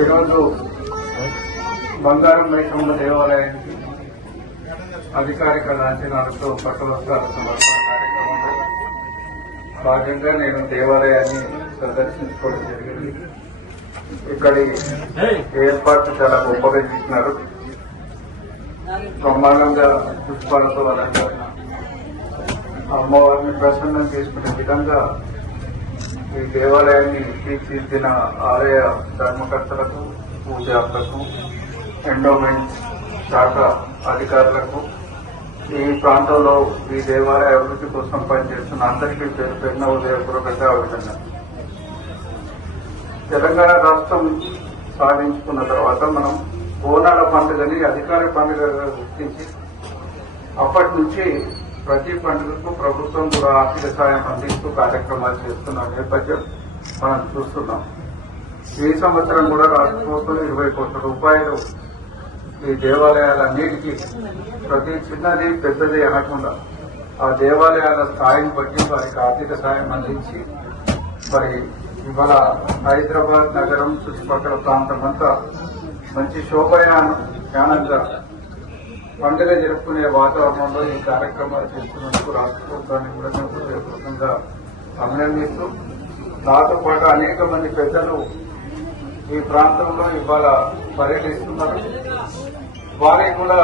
ఈరోజు బంగారం మైసమ్మ దేవాలయానికి అధికారిక లాంఛనాలతో పట్టు వస్త్రాల సమర్పణ కార్యక్రమంలో భాగంగా నేను దేవాలయాన్ని సందర్శించుకోవడం జరిగింది. ఇక్కడి ఏర్పాట్లు చాలా గొప్పగా చేసినారు. బ్రహ్మాండంగా పుష్పాలతో అలంకరణ, అమ్మవారిని ప్రసన్నం చేసుకునే విధంగా ఈ దేవాలయాన్ని తీర్చిదిద్దిన ఆలయ ధర్మకర్తలకు, పూజారులకు, ఎండోమెంట్ శాఖ అధికారులకు, ఈ ప్రాంతంలో ఈ దేవాలయ అభివృద్ధి కోసం పనిచేస్తున్న అందరికీ పేరు పేరున ఉదయపూర్వకంగా విధంగా తెలంగాణ రాష్ట్రం సాధించుకున్న తర్వాత మనం బోనాల పండుగని అధికారిక పండుగగా గుర్తించి అప్పటి నుంచి ప్రతి పండుగకు ప్రభుత్వం కూడా ఆర్థిక సాయం అందిస్తూ కార్యక్రమాలు చేస్తున్న నేపథ్యం మనం చూస్తున్నాం. ఈ సంవత్సరం కూడా రాష్ట్ర ప్రభుత్వం 20 కోట్ల రూపాయలు ఈ దేవాలయాలన్నిటికీ ప్రతి చిన్నది పెద్దది అనకుండా ఆ దేవాలయాల స్థాయిని బట్టి వారికి ఆర్థిక సాయం అందించి మరి ఇవాళ హైదరాబాద్ నగరం చుట్టుపక్కల ప్రాంతం అంతా మంచి శోభయానంగా పండుగ జరుపుకునే వాతావరణంలో ఈ కార్యక్రమాలు చేస్తున్నందుకు రాష్ట్ర ప్రభుత్వాన్ని కూడా హృదయపూర్వకంగా అభినందిస్తూ, నాతో పాటు అనేక మంది పెద్దలు ఈ ప్రాంతంలో ఇవాళ పర్యటిస్తున్నారు. వారికి కూడా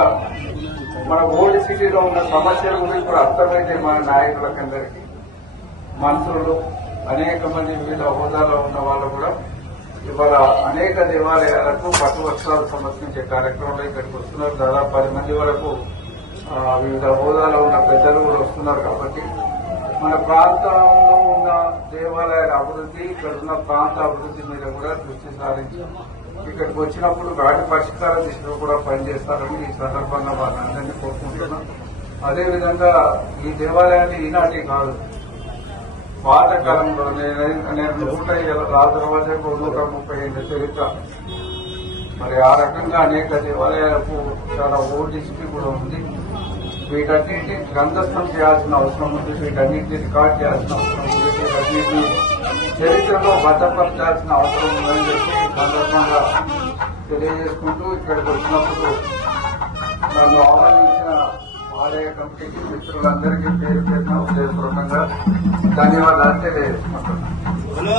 మన ఓల్డ్ సిటీలో ఉన్న సమస్యల గురించి కూడా అర్థమైతే మన నాయకులకందరికీ, మంత్రులు, అనేక మంది వివిధ హోదాలో ఉన్న వాళ్ళు కూడా ఇవాళ అనేక దేవాలయాలకు పట్టు వస్త్రాలు సమర్పించే కార్యక్రమంలో ఇక్కడికి వస్తున్నారు. దాదాపు 10 మంది వరకు వివిధ హోదాలో ఉన్న పెద్దలు కూడా వస్తున్నారు. కాబట్టి మన ప్రాంతంలో ఉన్న దేవాలయాల అభివృద్ధి, ఇక్కడ ఉన్న ప్రాంత అభివృద్ధి మీద కూడా దృష్టి సారించి ఇక్కడికి వచ్చినప్పుడు వాటి పరిష్కార దిశలో కూడా పనిచేస్తారని ఈ సందర్భంగా వాళ్ళందరినీ కోరుకుంటున్నాం. అదేవిధంగా ఈ దేవాలయాన్ని ఈనాటి కాదు, పాత కాలంలో నేను 150 రాజరాజకు 130 ఏళ్ల చరిత్ర. మరి ఆ రకంగా అనేక దేవాలయాలకు చాలా ఓల్డ్ హిస్టరీ కూడా ఉంది. వీటన్నిటిని గ్రంథస్థం చేయాల్సిన అవసరం ఉంది, వీటన్నిటిని రికార్డ్ చేయాల్సిన అవసరం ఉంది, వీటన్నిటిని చరిత్రలో భద్రపరచాల్సిన అవసరం ఉందని చెప్పి ఈ సందర్భంగా తెలియజేసుకుంటూ, ఇక్కడికి వచ్చినప్పుడు నన్ను ఆహ్వానించిన ఆలయ కమిటీకి, మిత్రులందరికీ పేరు పేరున హృదయపూర్వకంగా ధన్యవాదాలు తెలియజేసుకుంటున్నాను.